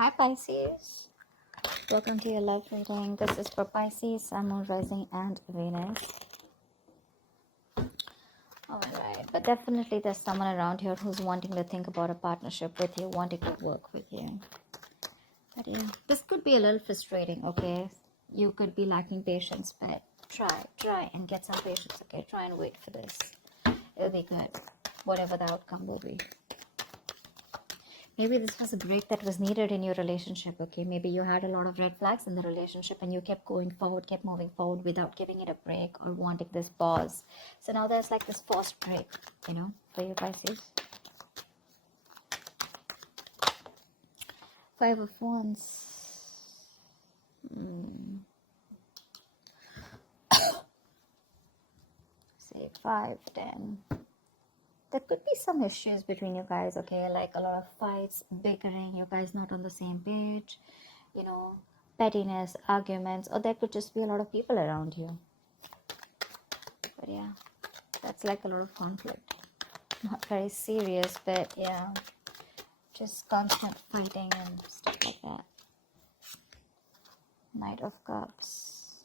Hi Pisces, welcome to your love reading. This is for Pisces, Sun, Moon, Rising and Venus. Alright, but definitely there's someone around here who's wanting to think about a partnership with you, wanting to work with you. But yeah, this could be a little frustrating, okay? You could be lacking patience, but try and get some patience, okay? Try and wait for this. It'll be good, whatever the outcome will be. Maybe this was a break that was needed in your relationship, okay? Maybe you had a lot of red flags in the relationship and you kept going forward, kept moving forward without giving it a break or wanting this pause. So now there's like this forced break, for you Pisces. Five of Wands. Say 5, 10. There could be some issues between you guys, okay? Like a lot of fights, bickering, you guys not on the same page, pettiness, arguments, or there could just be a lot of people around you. But yeah, that's like a lot of conflict. Not very serious, but yeah, just constant fighting and stuff like that. Knight of Cups.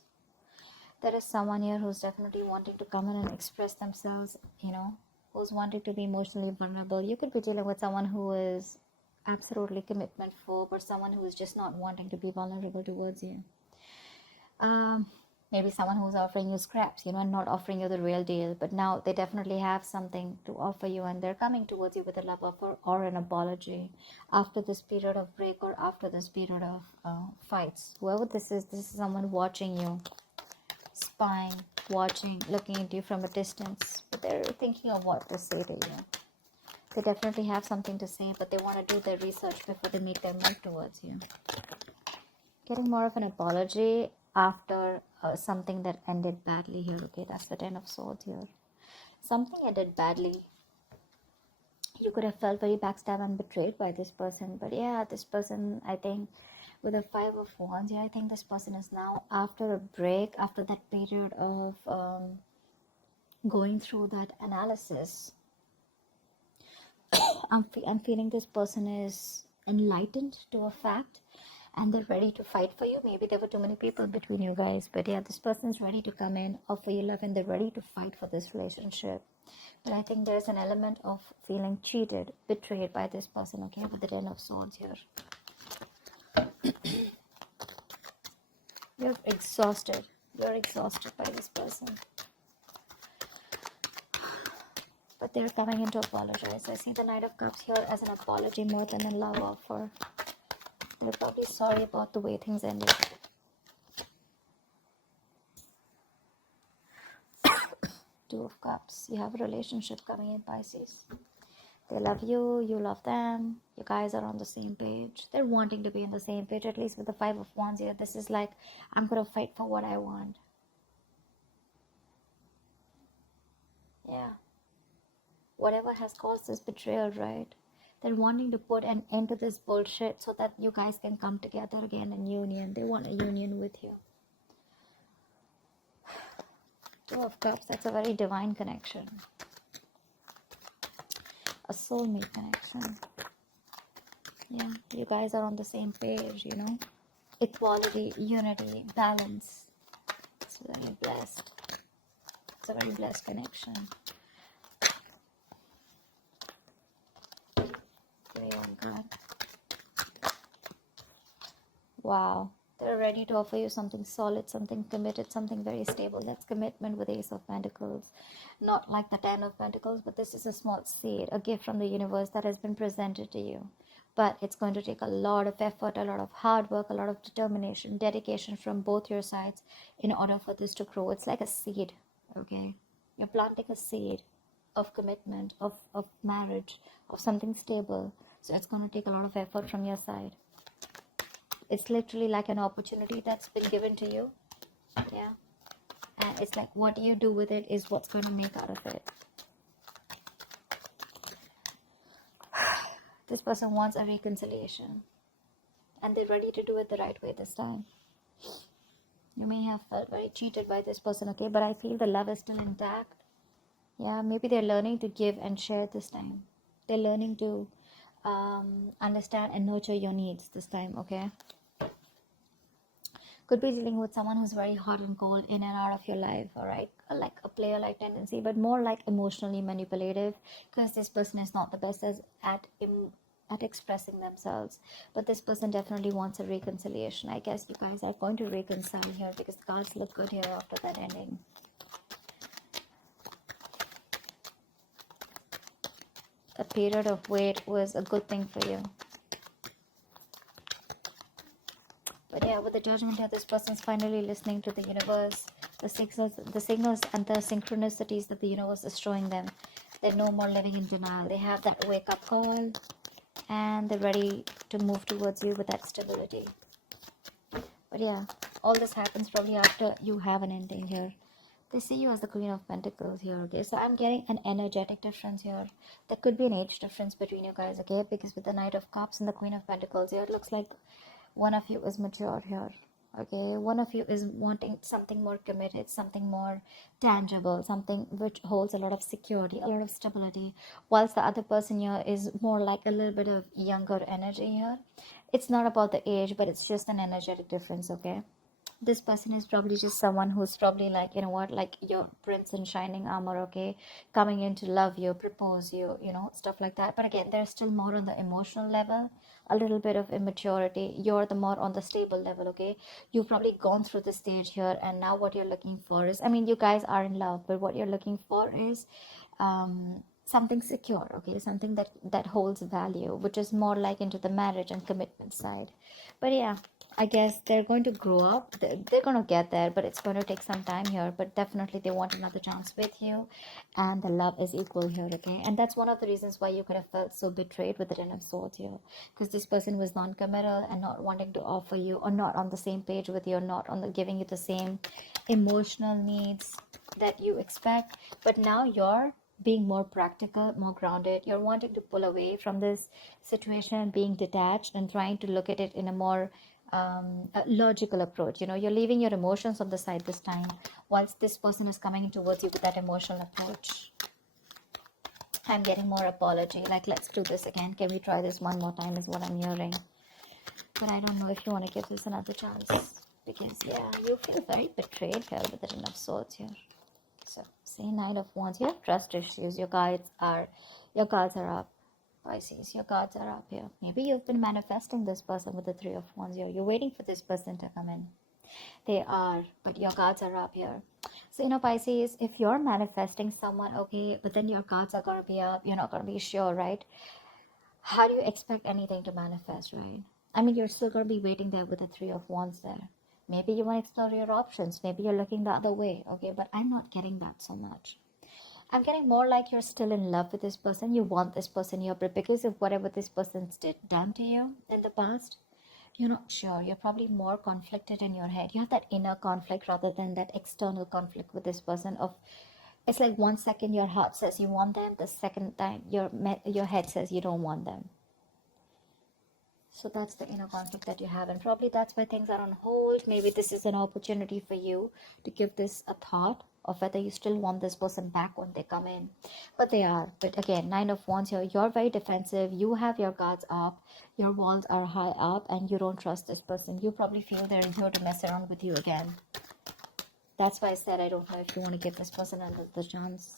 There is someone here who's definitely wanting to come in and express themselves, who's wanting to be emotionally vulnerable. You could be dealing with someone who is absolutely commitment phobe or someone who is just not wanting to be vulnerable towards you. Maybe someone who's offering you scraps, and not offering you the real deal, but now they definitely have something to offer you and they're coming towards you with a love offer or an apology after this period of break or after this period of fights. Whoever this is someone watching you, spying, watching, looking at you from a distance, but they're thinking of what to say to you. They definitely have something to say, but they want to do their research before they make their move towards you. Getting more of an apology after something that ended badly here, okay? That's the 10 of Swords here. Something ended badly. You could have felt very backstabbed and betrayed by this person, but yeah, this person, I think, with a 5 of Wands, I think this person is now after a break, after that period of going through that analysis. I'm feeling this person is enlightened to a fact and they're ready to fight for you. Maybe there were too many people between you guys, but yeah, this person is ready to come in, offer you love, and they're ready to fight for this relationship. But I think there's an element of feeling cheated, betrayed by this person, okay, with the 10 of Swords here. You're exhausted. You're exhausted by this person. But they're coming in to apologize. I see the Knight of Cups here as an apology more than a love offer. They're probably sorry about the way things ended. Two of Cups. You have a relationship coming in, Pisces. They love you, you love them. You guys are on the same page. They're wanting to be on the same page, at least with the 5 of Wands here. This is like, I'm going to fight for what I want. Yeah. Whatever has caused this betrayal, right? They're wanting to put an end to this bullshit so that you guys can come together again in union. They want a union with you. Two of Cups, that's a very divine connection. A soulmate connection. Yeah, you guys are on the same page, Equality, unity, balance. It's very blessed. It's a very blessed connection. God. Wow. They're ready to offer you something solid, something committed, something very stable. That's commitment with Ace of Pentacles. Not like the 10 of Pentacles, but this is a small seed, a gift from the universe that has been presented to you. But it's going to take a lot of effort, a lot of hard work, a lot of determination, dedication from both your sides in order for this to grow. It's like a seed, okay? You're planting a seed of commitment, of marriage, of something stable. So it's going to take a lot of effort from your side. It's literally like an opportunity that's been given to you. Yeah. And it's like what you do with it is what's going to make out of it. This person wants a reconciliation. And they're ready to do it the right way this time. You may have felt very cheated by this person, okay? But I feel the love is still intact. Yeah, maybe they're learning to give and share this time. They're learning to understand and nurture your needs this time, okay? Could be dealing with someone who's very hot and cold in and out of your life, all right? Like a player like tendency, but more like emotionally manipulative, because this person is not the best at expressing themselves. But this person definitely wants a reconciliation. I guess you guys are going to reconcile here, because the cards look good here after that ending. A period of wait was a good thing for you. But yeah, with the judgment here, this person is finally listening to the universe, the signals and the synchronicities that the universe is showing them. They're no more living in denial. They have that wake-up call, and they're ready to move towards you with that stability. But yeah, all this happens probably after you have an ending here. They see you as the Queen of Pentacles here, okay? So I'm getting an energetic difference here. There could be an age difference between you guys, okay? Because with the Knight of Cups and the Queen of Pentacles here, it looks like one of you is mature here, okay? One of you is wanting something more committed, something more tangible, something which holds a lot of security, a lot of stability, whilst the other person here is more like a little bit of younger energy here. It's not about the age, but it's just an energetic difference, okay? This person is probably just someone who's probably like, you know what, like your prince in shining armor, okay, coming in to love you, propose you, you know, stuff like that. But again, there's still more on the emotional level, a little bit of immaturity. You're the more on the stable level, okay? You've probably gone through the stage here, and now what you're looking for is, I mean, you guys are in love, but what you're looking for is something secure, okay? Something that holds value, which is more like into the marriage and commitment side. But yeah, I guess they're going to grow up. They're going to get there, but it's going to take some time here. But definitely they want another chance with you, and the love is equal here, okay? And that's one of the reasons why you could have felt so betrayed with the Ten of Swords here, because this person was non-committal and not wanting to offer you, or not on the same page with you, or not on the giving you the same emotional needs that you expect. But now you're being more practical, more grounded. You're wanting to pull away from this situation, being detached and trying to look at it in a more a logical approach. You know, you're leaving your emotions on the side this time, whilst this person is coming towards you with that emotional approach. I'm getting more apology, like, let's do this again, can we try this one more time, is what I'm hearing. But I don't know if you want to give this another chance, because yeah, you feel very betrayed here with the Ten of Swords here. So see, Knight of Wands, you have trust issues. Your cards are up. Pisces, your cards are up here. Maybe you've been manifesting this person with the Three of Wands here. You're waiting for this person to come in. They are, but your cards are up here. So, you know, Pisces, if you're manifesting someone, okay, but then your cards are going to be up, you're not going to be sure, right? How do you expect anything to manifest, right? I mean, you're still going to be waiting there with the Three of Wands there. Maybe you want to explore your options. Maybe you're looking the other way, okay? But I'm not getting that so much. I'm getting more like you're still in love with this person. You want this person here, but because of whatever this person's done to you in the past, you're not sure. You're probably more conflicted in your head. You have that inner conflict rather than that external conflict with this person. Of it's like 1 second your heart says you want them, the second time your head says you don't want them. So that's the inner conflict that you have, and probably that's why things are on hold. Maybe this is an opportunity for you to give this a thought of whether you still want this person back when they come in. But they are. But again, Nine of Wands here, you're very defensive. You have your guards up. Your walls are high up, and you don't trust this person. You probably feel they're here to mess around with you again. That's why I said I don't know if you want to give this person another chance.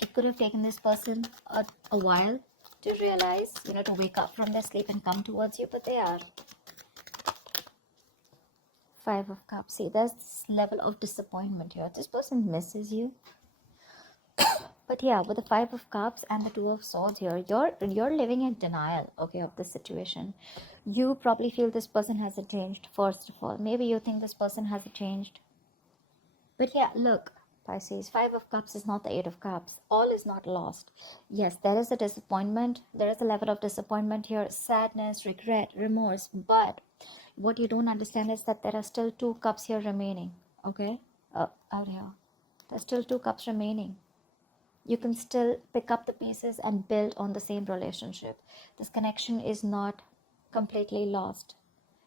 It could have taken this person a while to realize, you know, to wake up from their sleep and come towards you, but they are. Five of Cups. See, there's this level of disappointment here. This person misses you. But yeah, with the Five of Cups and the Two of Swords here, you're living in denial, okay, of the situation. You probably feel this person hasn't changed, first of all. Maybe you think this person hasn't changed. But yeah, look, Pisces, Five of Cups is not the Eight of Cups. All is not lost. Yes, there is a disappointment. There is a level of disappointment here, sadness, regret, remorse. But what you don't understand is that there are still two cups here remaining, okay? Out here. There's still two cups remaining. You can still pick up the pieces and build on the same relationship. This connection is not completely lost.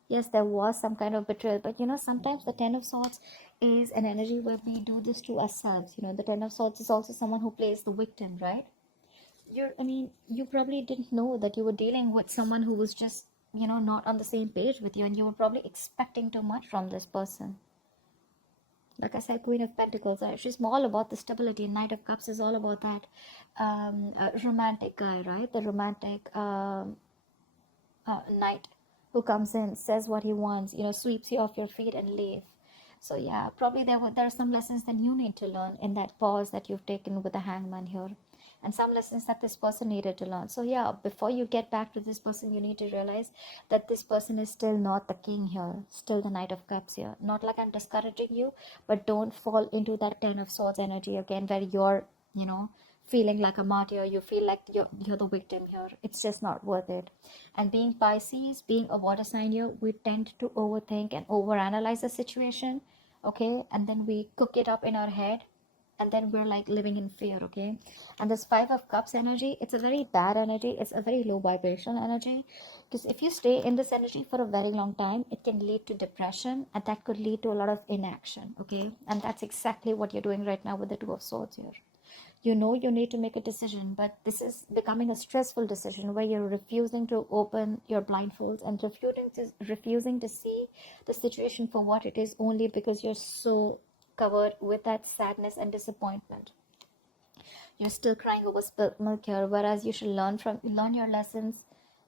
Yes, there was some kind of betrayal, but you know, sometimes the Ten of Swords is an energy where we do this to ourselves. You know, the Ten of Swords is also someone who plays the victim, right? you probably didn't know that you were dealing with someone who was just, not on the same page with you, and you were probably expecting too much from this person. Like I said, Queen of Pentacles, she's all about the stability. Knight of Cups is all about that romantic guy, right? The romantic knight who comes in, says what he wants, sweeps you off your feet and leave. So yeah, probably there are some lessons that you need to learn in that pause that you've taken with the Hangman here, and some lessons that this person needed to learn. So yeah, before you get back to this person, you need to realize that this person is still not the king here, still the Knight of Cups here. Not like I'm discouraging you, but don't fall into that Ten of Swords energy again, where you're, feeling like a martyr. You feel like you're the victim here. It's just not worth it. And being Pisces, being a water sign here, we tend to overthink and overanalyze the situation, okay? And then we cook it up in our head, and then we're like living in fear, okay? And this Five of Cups energy, it's a very bad energy. It's a very low vibrational energy, because if you stay in this energy for a very long time, it can lead to depression, and that could lead to a lot of inaction, okay? And that's exactly what you're doing right now with the Two of Swords here. You need to make a decision, but this is becoming a stressful decision where you're refusing to open your blindfolds and refusing to see the situation for what it is, only because you're so covered with that sadness and disappointment. You're still crying over spilt milk here, whereas you should learn your lessons,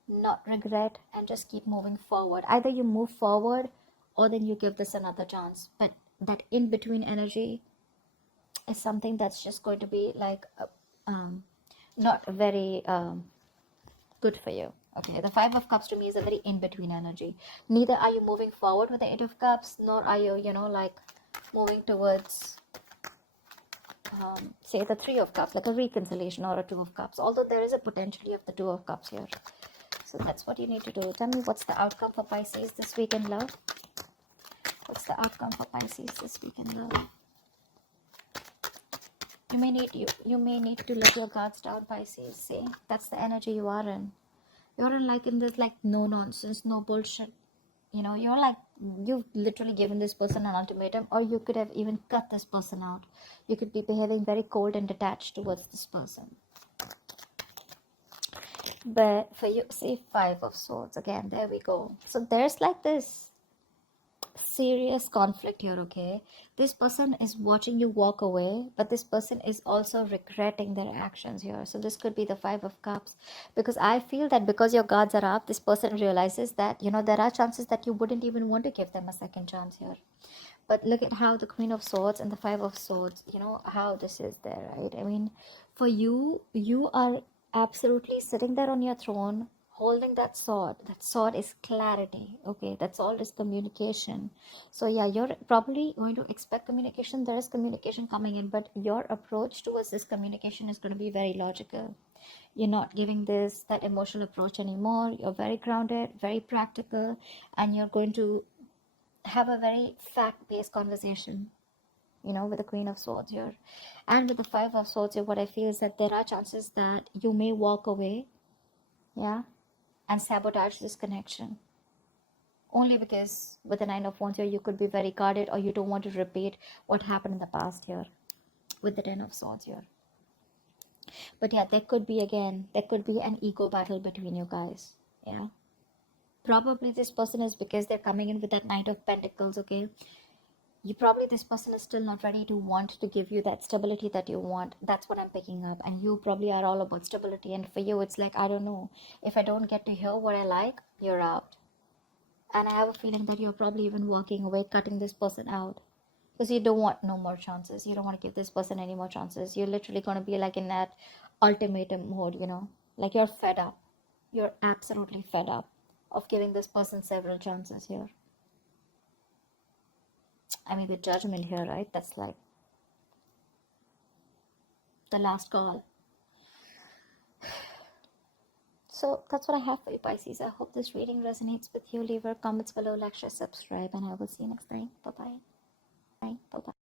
not regret, and just keep moving forward. Either you move forward, or then you give this another chance. But that in between energy is something that's just going to be like not very good for you. Okay, the Five of Cups to me is a very in-between energy. Neither are you moving forward with the Eight of Cups, nor are you, like moving towards, say, the Three of Cups, like a reconciliation, or a Two of Cups. Although there is a potentially of the Two of Cups here. So that's what you need to do. Tell me, what's the outcome for Pisces this week in love? What's the outcome for Pisces this week in love? You may need to let your guards down, Pisces. See, that's the energy you are in. You're in this like no nonsense, no bullshit. You're like, you've literally given this person an ultimatum, or you could have even cut this person out. You could be behaving very cold and detached towards this person. But for you, see, Five of Swords again. There we go. So there's like this serious conflict here, okay? This person is watching you walk away, but this person is also regretting their actions here. So this could be the Five of Cups, because I feel that because your guards are up, this person realizes that, there are chances that you wouldn't even want to give them a second chance here. But look at how the Queen of Swords and the Five of Swords, how this is there, right? I mean, for you, you are absolutely sitting there on your throne, holding that sword. That sword is clarity, okay? That sword is communication. So yeah, you're probably going to expect communication. There is communication coming in, but your approach towards this communication is going to be very logical. You're not giving that emotional approach anymore. You're very grounded, very practical, and you're going to have a very fact-based conversation, with the Queen of Swords here. And with the Five of Swords here, what I feel is that there are chances that you may walk away, yeah, and sabotage this connection. Only because with the Nine of Wands here, you could be very guarded, or you don't want to repeat what happened in the past here with the Ten of Swords here. But yeah, there could be an ego battle between you guys, yeah. Probably this person is, because they're coming in with that Knight of Pentacles, okay? This person is still not ready to want to give you that stability that you want. That's what I'm picking up. And you probably are all about stability, and for you it's like, I don't know, if I don't get to hear what I like, you're out. And I have a feeling that you're probably even walking away, cutting this person out, because you don't want no more chances. You don't want to give this person any more chances. You're literally going to be like in that ultimatum mode, like you're fed up. You're absolutely fed up of giving this person several chances here. I mean, the Judgment here, right? That's like the last call. So that's what I have for you, Pisces. I hope this reading resonates with you. Leave your comments below, like, share, subscribe, and I will see you next time. Bye-bye. Bye. Bye-bye.